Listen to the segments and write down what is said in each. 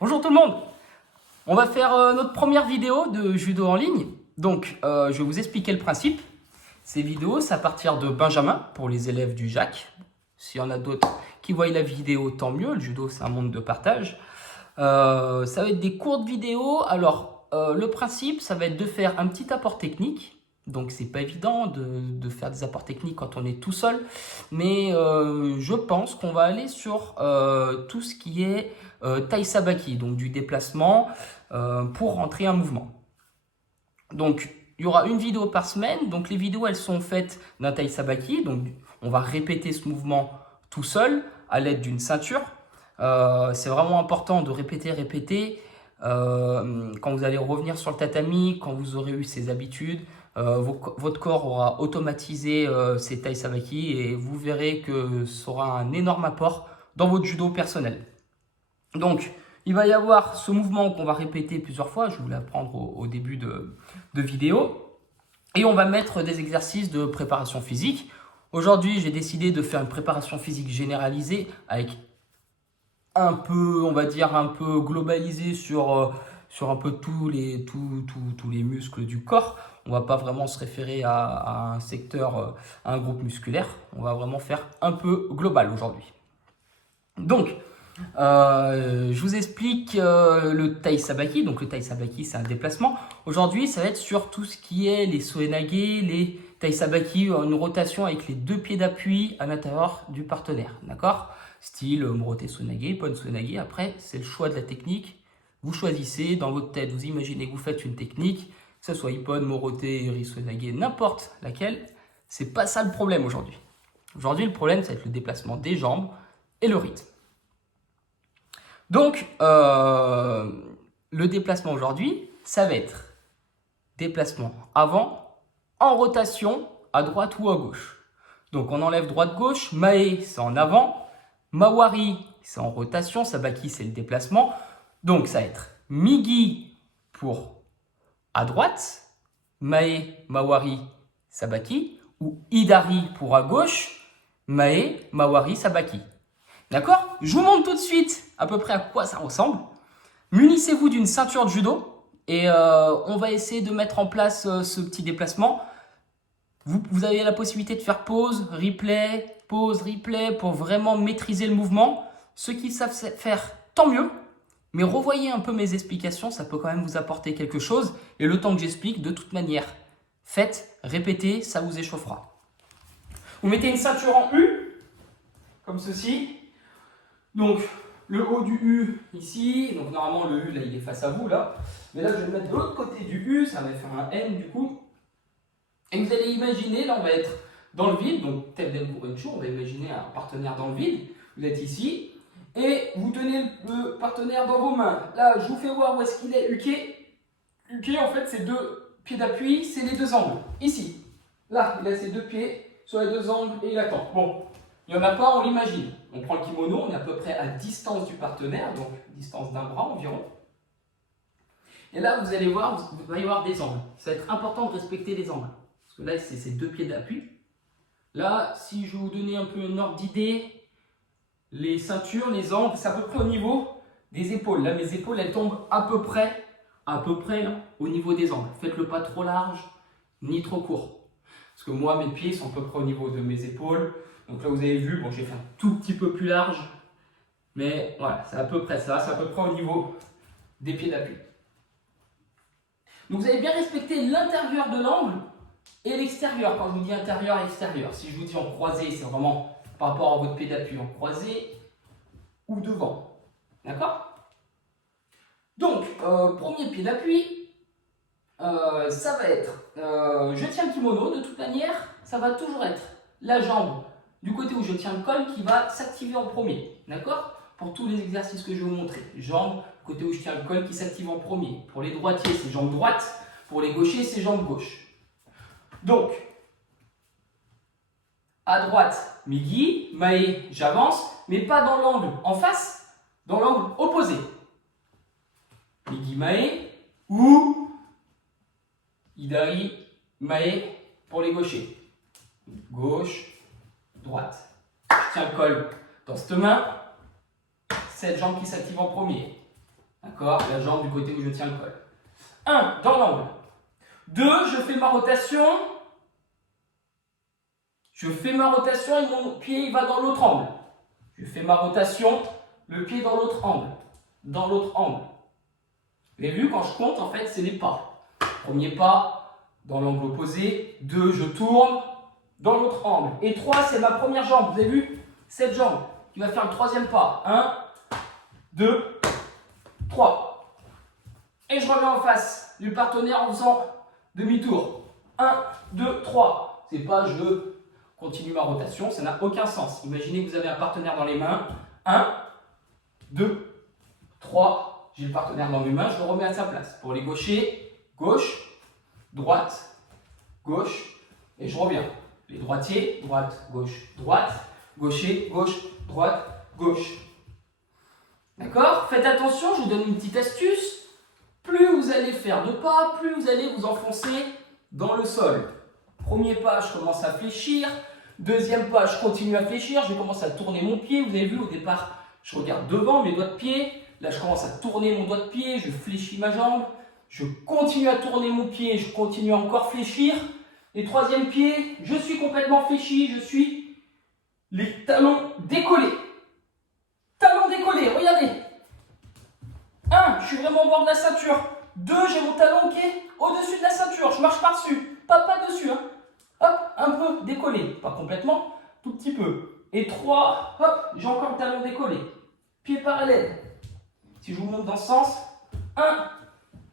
Bonjour tout le monde. On va faire notre première vidéo de judo en ligne. Donc, je vais vous expliquer le principe. Ces vidéos, c'est à partir de Benjamin pour les élèves du JAC. S'il y en a d'autres qui voient la vidéo, tant mieux. Le judo, c'est un monde de partage. Ça va être des courtes vidéos. Alors, le principe, ça va être de faire un petit apport technique. Donc, c'est pas évident de faire des apports techniques quand on est tout seul. Mais je pense qu'on va aller sur tout ce qui est Tai Sabaki, donc du déplacement pour rentrer un mouvement. Donc, il y aura une vidéo par semaine. Donc, les vidéos, elles sont faites d'un Tai Sabaki. Donc, on va répéter ce mouvement tout seul à l'aide d'une ceinture. C'est vraiment important de répéter. Quand vous allez revenir sur le tatami, quand vous aurez eu ces habitudes, votre corps aura automatisé ces Tai Sabaki et vous verrez que ça aura un énorme apport dans votre judo personnel. Donc, il va y avoir ce mouvement qu'on va répéter plusieurs fois. Je vais vous l'apprendre au début de vidéo. Et on va mettre des exercices de préparation physique. Aujourd'hui, j'ai décidé de faire une préparation physique généralisée avec un peu, on va dire, un peu globalisé sur un peu tous les muscles du corps. On ne va pas vraiment se référer à un secteur, à un groupe musculaire. On va vraiment faire un peu global aujourd'hui. Donc, je vous explique le Tai Sabaki. Donc, le Tai Sabaki, c'est un déplacement. Aujourd'hui, ça va être sur tout ce qui est les Soenage, les Tai Sabaki, une rotation avec les deux pieds d'appui à l'intérieur du partenaire. D'accord? Style Morote Soenage, Ippon Soenage. Après, c'est le choix de la technique. Vous choisissez dans votre tête, vous imaginez que vous faites une technique, que ce soit Ippon, Morote, Iri Soenage, n'importe laquelle. C'est pas ça le problème aujourd'hui. Aujourd'hui, le problème, ça va être le déplacement des jambes et le rythme. Donc, le déplacement aujourd'hui, ça va être déplacement avant, en rotation, à droite ou à gauche. Donc, on enlève droite-gauche, Mae, c'est en avant, Mawari, c'est en rotation, Sabaki, c'est le déplacement. Donc, ça va être Migi pour à droite, Mae, Mawari, Sabaki, ou Idari pour à gauche, Mae, Mawari, Sabaki. D'accord? Je vous montre tout de suite à peu près à quoi ça ressemble. Munissez-vous d'une ceinture de judo et on va essayer de mettre en place ce petit déplacement. Vous avez la possibilité de faire pause, replay pour vraiment maîtriser le mouvement. Ceux qui savent faire, tant mieux. Mais revoyez un peu mes explications, ça peut quand même vous apporter quelque chose. Et le temps que j'explique, de toute manière, faites, répétez, ça vous échauffera. Vous mettez une ceinture en U, comme ceci. Donc, le haut du U ici, donc normalement le U là il est face à vous là, mais là je vais le mettre de l'autre côté du U, ça va faire un N du coup. Et vous allez imaginer, là on va être dans le vide, donc tel del Burenchu, on va imaginer un partenaire dans le vide, vous êtes ici, et vous tenez le partenaire dans vos mains. Là je vous fais voir où est-ce qu'il est, Uke. Uke en fait c'est deux pieds d'appui, c'est les deux angles, ici. Là il a ses deux pieds sur les deux angles et il attend. Bon. Il n'y en a pas, on l'imagine. On prend le kimono, on est à peu près à distance du partenaire, donc distance d'un bras environ. Et là, vous allez voir, il va y avoir des angles. Ça va être important de respecter les angles. Parce que là, c'est ces deux pieds d'appui. Là, si je vais vous donner un peu un ordre d'idée, les ceintures, les angles, c'est à peu près au niveau des épaules. Là, mes épaules, elles tombent à peu près là, au niveau des angles. Faites-le pas trop large, ni trop court. Parce que moi, mes pieds sont à peu près au niveau de mes épaules. Donc là, vous avez vu, bon, j'ai fait un tout petit peu plus large, mais voilà, c'est à peu près ça, c'est à peu près au niveau des pieds d'appui. Donc vous allez bien respecter l'intérieur de l'angle et l'extérieur. Quand je vous dis intérieur et extérieur, si je vous dis en croisé, c'est vraiment par rapport à votre pied d'appui en croisé ou devant. D'accord? Donc, premier pied d'appui, ça va être, je tiens le kimono, de toute manière, ça va toujours être la jambe du côté où je tiens le col qui va s'activer en premier, d'accord? Pour tous les exercices que je vais vous montrer. Jambes, côté où je tiens le col qui s'active en premier. Pour les droitiers, c'est jambe droite. Pour les gauchers, c'est jambe gauche. Donc, à droite, Migi, Mae, j'avance, mais pas dans l'angle en face, dans l'angle opposé. Migi, Mae, ou Idari, Mae pour les gauchers. Gauche, droite. Je tiens le col dans cette main, cette jambe qui s'active en premier. D'accord? La jambe du côté où je tiens le col. 1, dans l'angle. 2, je fais ma rotation. Je fais ma rotation et mon pied il va dans l'autre angle. Je fais ma rotation, le pied dans l'autre angle. Dans l'autre angle. Vous avez vu, quand je compte, en fait, c'est les pas. Premier pas, dans l'angle opposé. 2, je tourne dans l'autre angle. Et 3, c'est ma première jambe. Vous avez vu? Cette jambe qui va faire le troisième pas. 1, 2, 3. Et je reviens en face du partenaire en faisant demi-tour. 1, 2, 3. C'est pas je continue ma rotation, ça n'a aucun sens. Imaginez que vous avez un partenaire dans les mains. 1, 2, 3. J'ai le partenaire dans mes mains, je le remets à sa place. Pour les gauchers, gauche, droite, gauche, et je reviens. Les droitiers, droite, gauche, droite, gaucher, gauche, droite, gauche. D'accord? Faites attention, je vous donne une petite astuce. Plus vous allez faire de pas, plus vous allez vous enfoncer dans le sol. Premier pas, je commence à fléchir. Deuxième pas, je continue à fléchir. Je commence à tourner mon pied. Vous avez vu, au départ, je regarde devant mes doigts de pied. Là, je commence à tourner mon doigt de pied. Je fléchis ma jambe. Je continue à tourner mon pied. Je continue à encore fléchir. Et troisième pied, je suis complètement fléchi. Je suis les talons décollés. Talons décollés, regardez. 1, je suis vraiment au bord de la ceinture. 2, j'ai mon talon qui est au-dessus de la ceinture. Je marche par-dessus. Pas dessus. Hein. Hop, un peu décollé. Pas complètement, tout petit peu. Et 3, hop, j'ai encore le talon décollé. Pied parallèle. Si je vous montre dans ce sens, 1,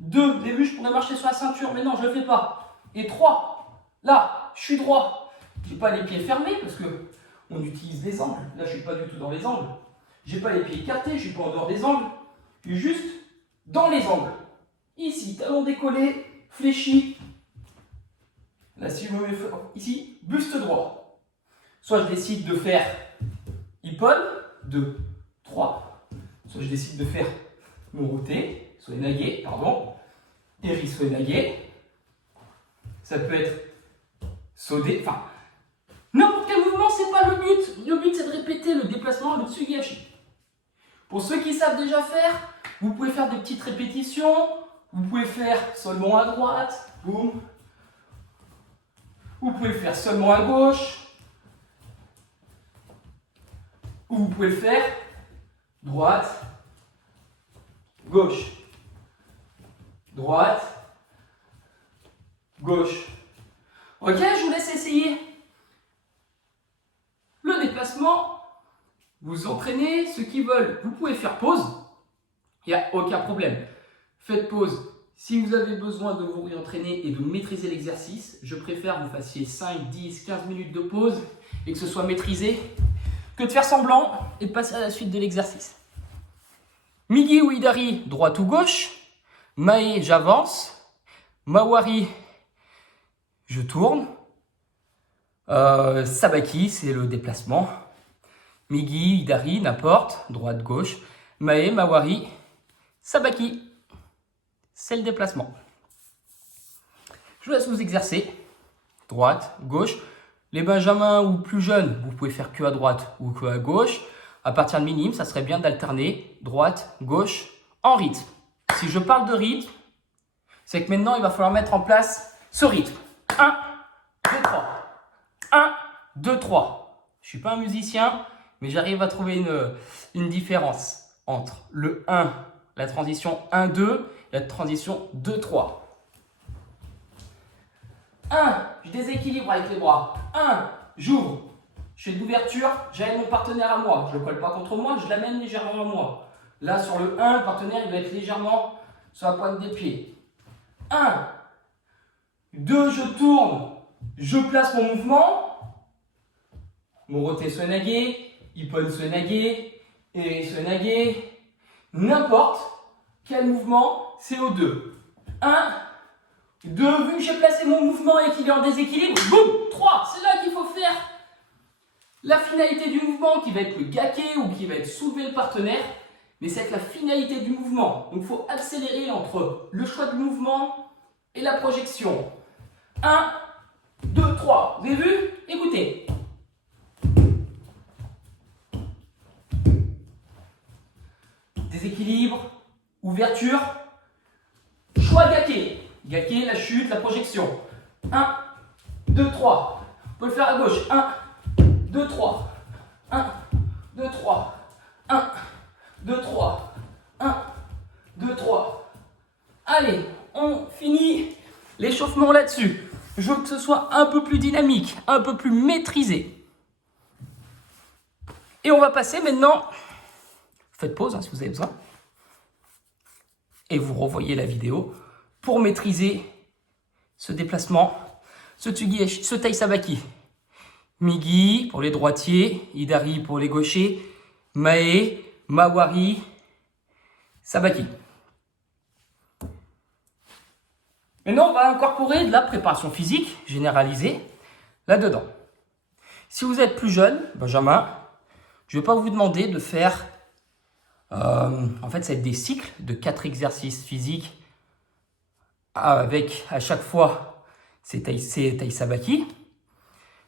2, vous avez vu, je pourrais marcher sur la ceinture, mais non, je ne le fais pas. Et 3, là, je suis droit. Je n'ai pas les pieds fermés parce que on utilise les angles. Là, je ne suis pas du tout dans les angles. Je n'ai pas les pieds écartés, je ne suis pas en dehors des angles. Je suis juste dans les angles. Ici, talon décollé, fléchi. Là, si je me mets ici, buste droit. Soit je décide de faire ippon, 2, 3. Soit je décide de faire moroté, soenage, pardon. Eri soenage. Ça peut être sodé, enfin, n'importe quel mouvement, c'est pas le but. Le but, c'est de répéter le déplacement, le tsugi-hachi. Pour ceux qui savent déjà faire, vous pouvez faire des petites répétitions. Vous pouvez faire seulement à droite, boum. Vous pouvez le faire seulement à gauche. Ou vous pouvez le faire droite, gauche, droite, gauche. Ok, je vous laisse essayer. Le déplacement, vous entraînez. Ceux qui veulent, vous pouvez faire pause. Il n'y a aucun problème. Faites pause. Si vous avez besoin de vous réentraîner et de maîtriser l'exercice, je préfère que vous fassiez 5, 10, 15 minutes de pause et que ce soit maîtrisé que de faire semblant et de passer à la suite de l'exercice. Migi ou Hidari, droite ou gauche. Mae, j'avance. Mawari, je tourne. Sabaki, c'est le déplacement. Migi, Hidari, n'importe, droite, gauche. Mae, Mawari, Sabaki. C'est le déplacement. Je vous laisse vous exercer. Droite, gauche. Les benjamins ou plus jeunes, vous pouvez faire que à droite ou que à gauche. À partir de minime, ça serait bien d'alterner droite, gauche en rythme. Si je parle de rythme, c'est que maintenant, il va falloir mettre en place ce rythme. 1, 2, 3. 1, 2, 3. Je ne suis pas un musicien, mais j'arrive à trouver une différence entre le 1, la transition 1, 2, et la transition 2, 3. 1, je déséquilibre avec les bras. 1, j'ouvre. Je fais de l'ouverture, j'amène mon partenaire à moi. Je ne le colle pas contre moi, je l'amène légèrement à moi. Là, sur le 1, le partenaire il doit être légèrement sur la pointe des pieds. 1, 2, je tourne, je place mon mouvement. Morote soenage, ippon soenage, eri soenage. N'importe quel mouvement, c'est au 2. 1, 2, vu que j'ai placé mon mouvement et qu'il est en déséquilibre, boum, 3, c'est là qu'il faut faire la finalité du mouvement qui va être le gake ou qui va être soulever le partenaire, mais c'est avec la finalité du mouvement. Donc il faut accélérer entre le choix du mouvement et la projection. 1, 2, 3, vous avez vu? Écoutez. Déséquilibre, ouverture, choix gake. Gake, la chute, la projection. 1, 2, 3. On peut le faire à gauche. 1, 2, 3. 1, 2, 3. 1, 2, 3. 1, 2, 3. Allez, on finit l'échauffement là-dessus. Je veux que ce soit un peu plus dynamique, un peu plus maîtrisé. Et on va passer maintenant. Faites pause si vous avez besoin. Et vous revoyez la vidéo pour maîtriser ce déplacement, ce tsugi, ce tai sabaki. Migi pour les droitiers, Idari pour les gauchers, Mae, Mawari, Sabaki. Maintenant, on va incorporer de la préparation physique généralisée là-dedans. Si vous êtes plus jeune, Benjamin, je ne vais pas vous demander de faire... en fait, ça va être des cycles de 4 exercices physiques avec à chaque fois ces tai sabaki.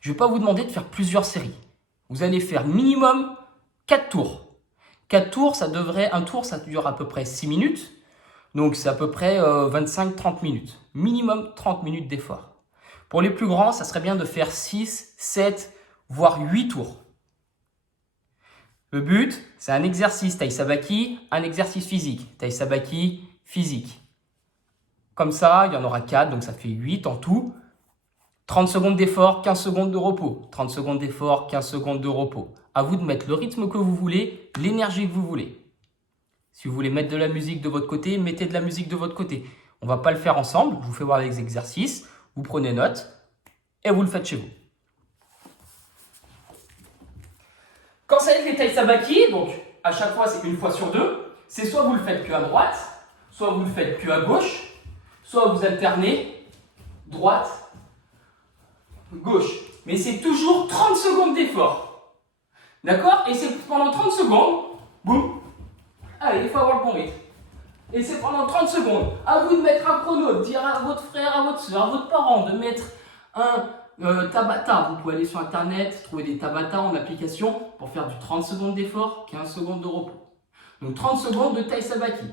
Je ne vais pas vous demander de faire plusieurs séries. Vous allez faire minimum 4 tours. 4 tours, un tour, ça dure à peu près 6 minutes. Donc, c'est à peu près 25-30 minutes. Minimum 30 minutes d'effort. Pour les plus grands, ça serait bien de faire 6, 7, voire 8 tours. Le but, c'est un exercice tai sabaki, un exercice physique. Tai sabaki, physique. Comme ça, il y en aura 4, donc ça fait 8 en tout. 30 secondes d'effort, 15 secondes de repos. 30 secondes d'effort, 15 secondes de repos. À vous de mettre le rythme que vous voulez, l'énergie que vous voulez. Si vous voulez mettre de la musique de votre côté, mettez de la musique de votre côté. On ne va pas le faire ensemble. Je vous fais voir les exercices. Vous prenez note et vous le faites chez vous. Quand c'est avec les tai sabaki, donc à chaque fois c'est une fois sur deux, c'est soit vous le faites que à droite, soit vous le faites que à gauche, soit vous alternez droite, gauche. Mais c'est toujours 30 secondes d'effort. D'accord? Et c'est pendant 30 secondes, boum. Allez, il faut avoir le bon rythme. Et c'est pendant 30 secondes. À vous de mettre un chrono, de dire à votre frère, à votre soeur, à votre parent de mettre un Tabata. Vous pouvez aller sur internet, trouver des Tabata en application pour faire du 30 secondes d'effort, 15 secondes de repos. Donc 30 secondes de tai sabaki.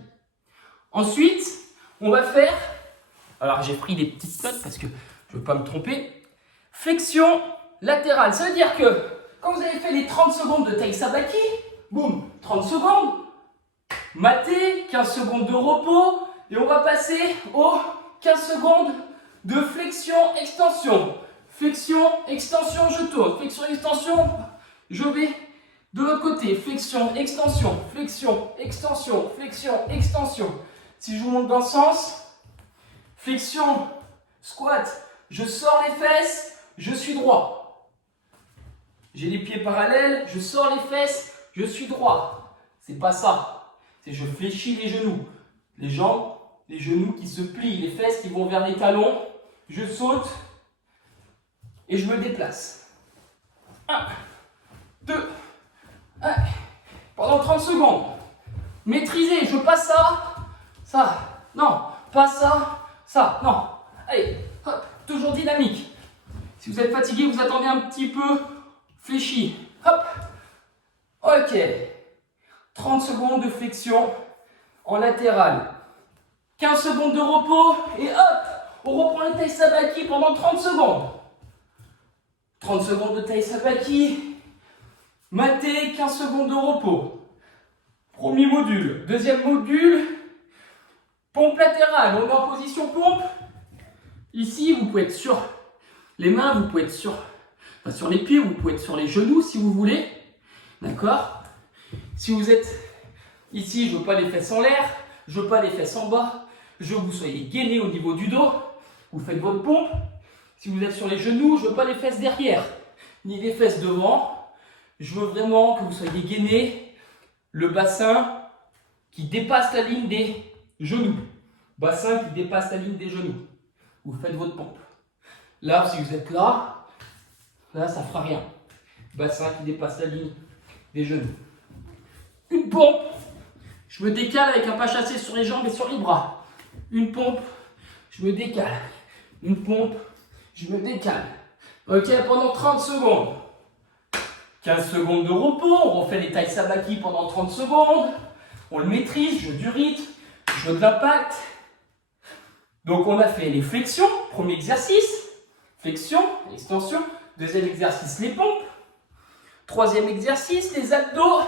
Ensuite, on va faire, alors j'ai pris des petites notes parce que je ne veux pas me tromper, flexion latérale. Ça veut dire que quand vous avez fait les 30 secondes de tai sabaki, boum, 30 secondes, maté, 15 secondes de repos, et on va passer aux 15 secondes de flexion-extension. Flexion, extension, je tourne. Flexion, extension, je vais de l'autre côté. Flexion, extension, flexion, extension, flexion, extension. Si je vous montre dans le sens, flexion, squat, je sors les fesses, je suis droit. J'ai les pieds parallèles, je sors les fesses, je suis droit. C'est pas ça. C'est je fléchis les genoux, les jambes, les genoux qui se plient, les fesses qui vont vers les talons. Je saute et je me déplace. 1, 2, 1. Pendant 30 secondes. Maîtrisez, je passe ça, non, pas ça, non. Allez, hop, toujours dynamique. Si vous êtes fatigué, vous attendez un petit peu fléchi. Hop, ok. 30 secondes de flexion en latéral. 15 secondes de repos et hop, on reprend le tai sabaki pendant 30 secondes. 30 secondes de tai sabaki, maté, 15 secondes de repos. Premier module. Deuxième module, pompe latérale. On est en position pompe. Ici, vous pouvez être sur les mains, vous pouvez être sur les pieds, vous pouvez être sur les genoux si vous voulez. D'accord? Si vous êtes ici, je ne veux pas les fesses en l'air, je ne veux pas les fesses en bas, je veux que vous soyez gainé au niveau du dos, vous faites votre pompe. Si vous êtes sur les genoux, je ne veux pas les fesses derrière, ni les fesses devant. Je veux vraiment que vous soyez gainé, le bassin qui dépasse la ligne des genoux. Bassin qui dépasse la ligne des genoux. Vous faites votre pompe. Là, si vous êtes là, ça ne fera rien. Bassin qui dépasse la ligne des genoux. Une pompe, je me décale avec un pas chassé sur les jambes et sur les bras. Une pompe, je me décale. Une pompe, je me décale. Ok, pendant 30 secondes. 15 secondes de repos, on refait les tai sabaki pendant 30 secondes. On le maîtrise, je du rythme. je veux de l'impact. Donc on a fait les flexions, premier exercice, flexion, extension. Deuxième exercice, les pompes. Troisième exercice, les abdos.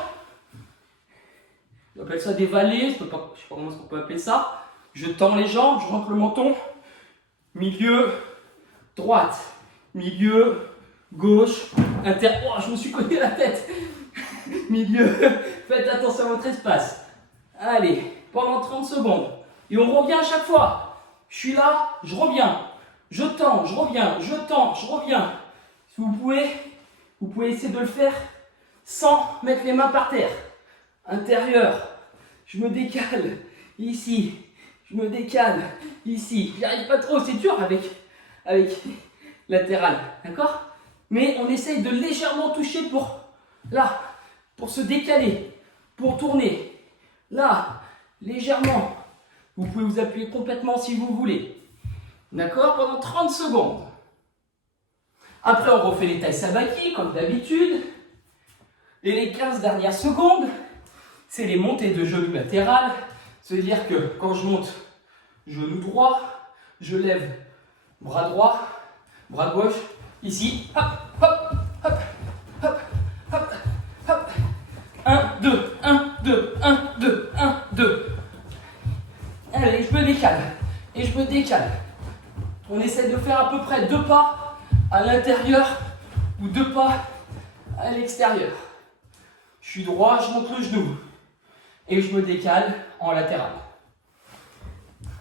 On appelle ça des vallées, je ne sais pas comment on peut appeler ça. Je tends les jambes, je rentre le menton. Milieu, droite. Milieu, gauche, oh, je me suis cogné la tête. Milieu, faites attention à votre espace. Allez, pendant 30 secondes. Et on revient à chaque fois. Je suis là, je reviens. Je tends, je reviens, je tends, je reviens. Si vous pouvez essayer de le faire sans mettre les mains par terre. Intérieur, je me décale ici, je me décale ici. J'y arrive pas trop, c'est dur avec latéral, d'accord? Mais on essaye de légèrement toucher pour là, pour se décaler, pour tourner. Là, légèrement. Vous pouvez vous appuyer complètement si vous voulez. D'accord? Pendant 30 secondes. Après, on refait les tailles sabaki, comme d'habitude. Et les 15 dernières secondes, c'est les montées de genoux latérales. C'est-à-dire que quand je monte genou droit, je lève bras droit, bras gauche, ici. Hop, hop, hop, hop, hop, hop. 1, 2, 1, 2, 1, 2, 1, 2. Allez, je me décale. Et je me décale. On essaie de faire à peu près 2 pas à l'intérieur ou 2 pas à l'extérieur. Je suis droit, je monte le genou. Et je me décale en latéral.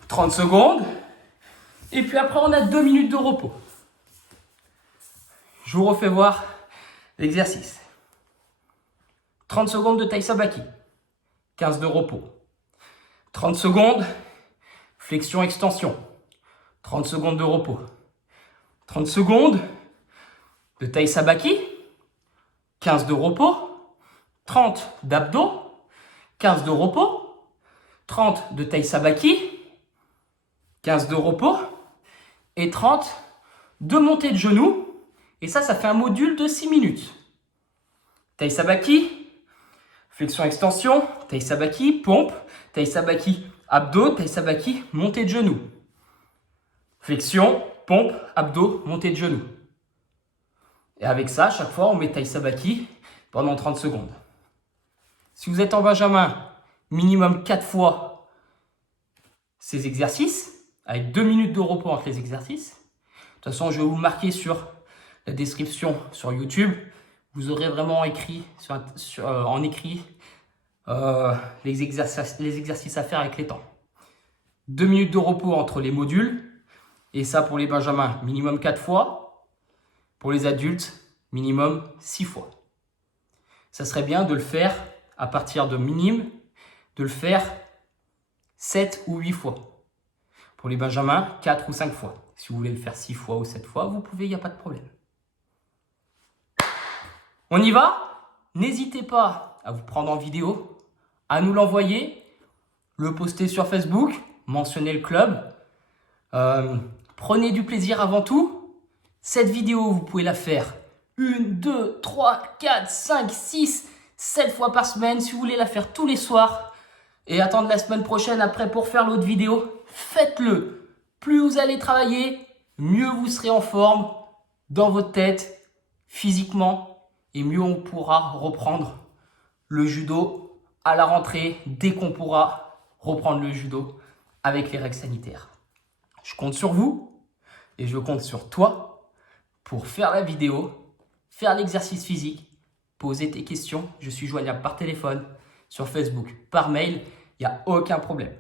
30 secondes. Et puis après, on a 2 minutes de repos. Je vous refais voir l'exercice. 30 secondes de taille sabaki. 15 de repos. 30 secondes, flexion, extension. 30 secondes de repos. 30 secondes de taille sabaki. 15 de repos. 30 d'abdos. 15 de repos. 30 de taille sabaki. 15 de repos. Et 30 de montée de genoux. Et ça fait un module de 6 minutes. Taille sabaki, flexion extension, taille sabaki, pompe, taille sabaki, abdos, taille sabaki, montée de genoux. Flexion, pompe, abdos, montée de genoux. Et avec ça, à chaque fois, on met taille sabaki pendant 30 secondes. Si vous êtes en benjamin, minimum 4 fois ces exercices, avec 2 minutes de repos entre les exercices. De toute façon, je vais vous marquer sur la description sur YouTube. Vous aurez vraiment écrit en écrit les exercices à faire avec les temps. 2 minutes de repos entre les modules. Et ça pour les benjamins, minimum 4 fois. Pour les adultes, minimum 6 fois. Ça serait bien de le faire à partir de minime, de le faire 7 ou 8 fois. Pour les benjamins, 4 ou 5 fois. Si vous voulez le faire 6 fois ou 7 fois, vous pouvez, il n'y a pas de problème. On y va? N'hésitez pas à vous prendre en vidéo, à nous l'envoyer, le poster sur Facebook, mentionner le club. Prenez du plaisir avant tout. Cette vidéo, vous pouvez la faire 1, 2, 3, 4, 5, 6, 7 fois par semaine. Si vous voulez la faire tous les soirs et attendre la semaine prochaine après pour faire l'autre vidéo, faites-le. Plus vous allez travailler, mieux vous serez en forme dans votre tête, physiquement. Et mieux on pourra reprendre le judo à la rentrée, dès qu'on pourra reprendre le judo avec les règles sanitaires. Je compte sur vous et je compte sur toi pour faire la vidéo, faire l'exercice physique, poser tes questions. Je suis joignable par téléphone, sur Facebook, par mail, il n'y a aucun problème.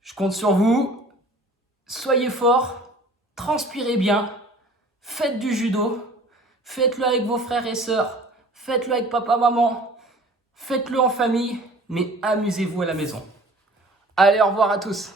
Je compte sur vous, soyez forts, transpirez bien, faites du judo. Faites-le avec vos frères et sœurs, faites-le avec papa, maman, faites-le en famille, mais amusez-vous à la maison. Allez, au revoir à tous.